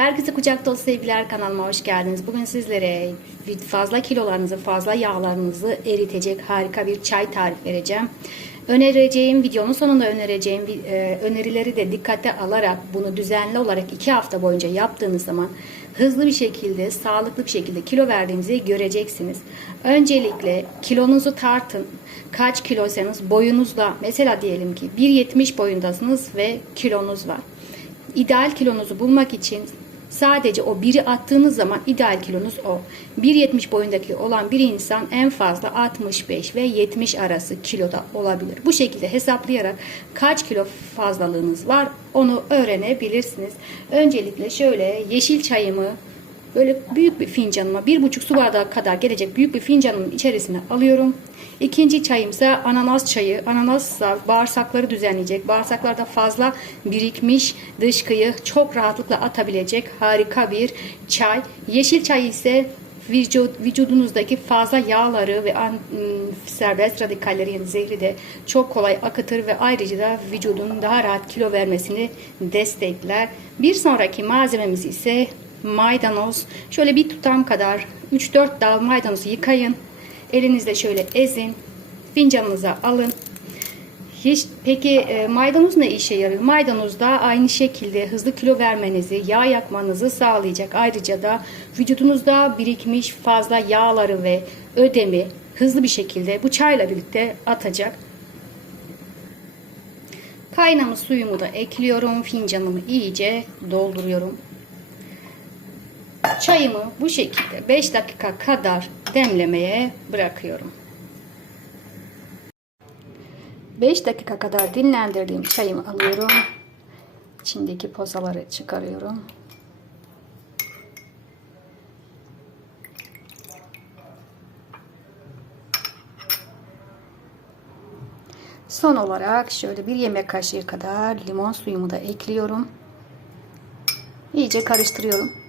Herkese kucak dolu sevgiler kanalıma hoş geldiniz. Bugün sizlere fazla kilolarınızı, fazla yağlarınızı eritecek harika bir çay tarif vereceğim. Önereceğim, videonun sonunda önereceğim e, önerileri de dikkate alarak bunu düzenli olarak 2 hafta boyunca yaptığınız zaman hızlı bir şekilde, sağlıklı bir şekilde kilo verdiğinizi göreceksiniz. Öncelikle kilonuzu tartın. Kaç kiloysanız boyunuzla, mesela diyelim ki 1.70 boyundasınız ve kilonuz var. İdeal kilonuzu bulmak için sadece o biri attığınız zaman ideal kilonuz o. 1.70 boyundaki olan bir insan en fazla 65 ve 70 arası kiloda olabilir. Bu şekilde hesaplayarak kaç kilo fazlalığınız var onu öğrenebilirsiniz. Öncelikle şöyle yeşil çayımı böyle büyük bir fincanıma bir buçuk su bardağı kadar gelecek büyük bir fincanımın içerisine alıyorum. İkinci çayımsa ananas çayı. Ananas da bağırsakları düzenleyecek. Bağırsaklarda fazla birikmiş dışkıyı çok rahatlıkla atabilecek harika bir çay. Yeşil çay ise vücut, vücudunuzdaki fazla yağları ve an, ım, serbest radikalleri yani zehri de çok kolay akıtır ve ayrıca da vücudun daha rahat kilo vermesini destekler. Bir sonraki malzememiz ise maydanoz. Şöyle bir tutam kadar 3-4 dal maydanozu yıkayın. Elinizle şöyle ezin. Fincanınıza alın. Hiç, peki e, maydanoz ne işe yarıyor? Maydanoz da aynı şekilde hızlı kilo vermenizi, yağ yakmanızı sağlayacak. Ayrıca da vücudunuzda birikmiş fazla yağları ve ödemi hızlı bir şekilde bu çayla birlikte atacak. Kaynamış suyumu da ekliyorum. Fincanımı iyice dolduruyorum. Çayımı bu şekilde 5 dakika kadar demlemeye bırakıyorum. 5 dakika kadar dinlendirdiğim çayımı alıyorum. İçindeki pozaları çıkarıyorum. Son olarak şöyle bir yemek kaşığı kadar limon suyumu da ekliyorum. İyice karıştırıyorum.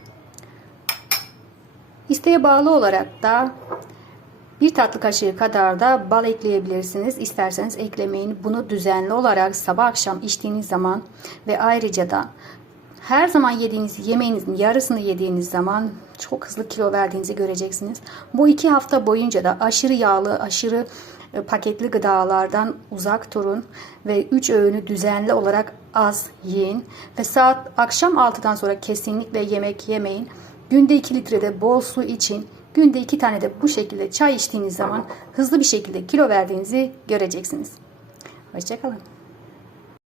İsteğe bağlı olarak da bir tatlı kaşığı kadar da bal ekleyebilirsiniz. İsterseniz eklemeyin. Bunu düzenli olarak sabah akşam içtiğiniz zaman ve ayrıca da her zaman yediğiniz yemeğinizin yarısını yediğiniz zaman çok hızlı kilo verdiğinizi göreceksiniz. Bu iki hafta boyunca da aşırı yağlı, aşırı e, paketli gıdalardan uzak durun ve 3 öğünü düzenli olarak az yiyin ve saat akşam 6'dan sonra kesinlikle yemek yemeyin. Günde 2 litrede bol su için günde 2 tane de bu şekilde çay içtiğiniz zaman hızlı bir şekilde kilo verdiğinizi göreceksiniz. Hoşçakalın.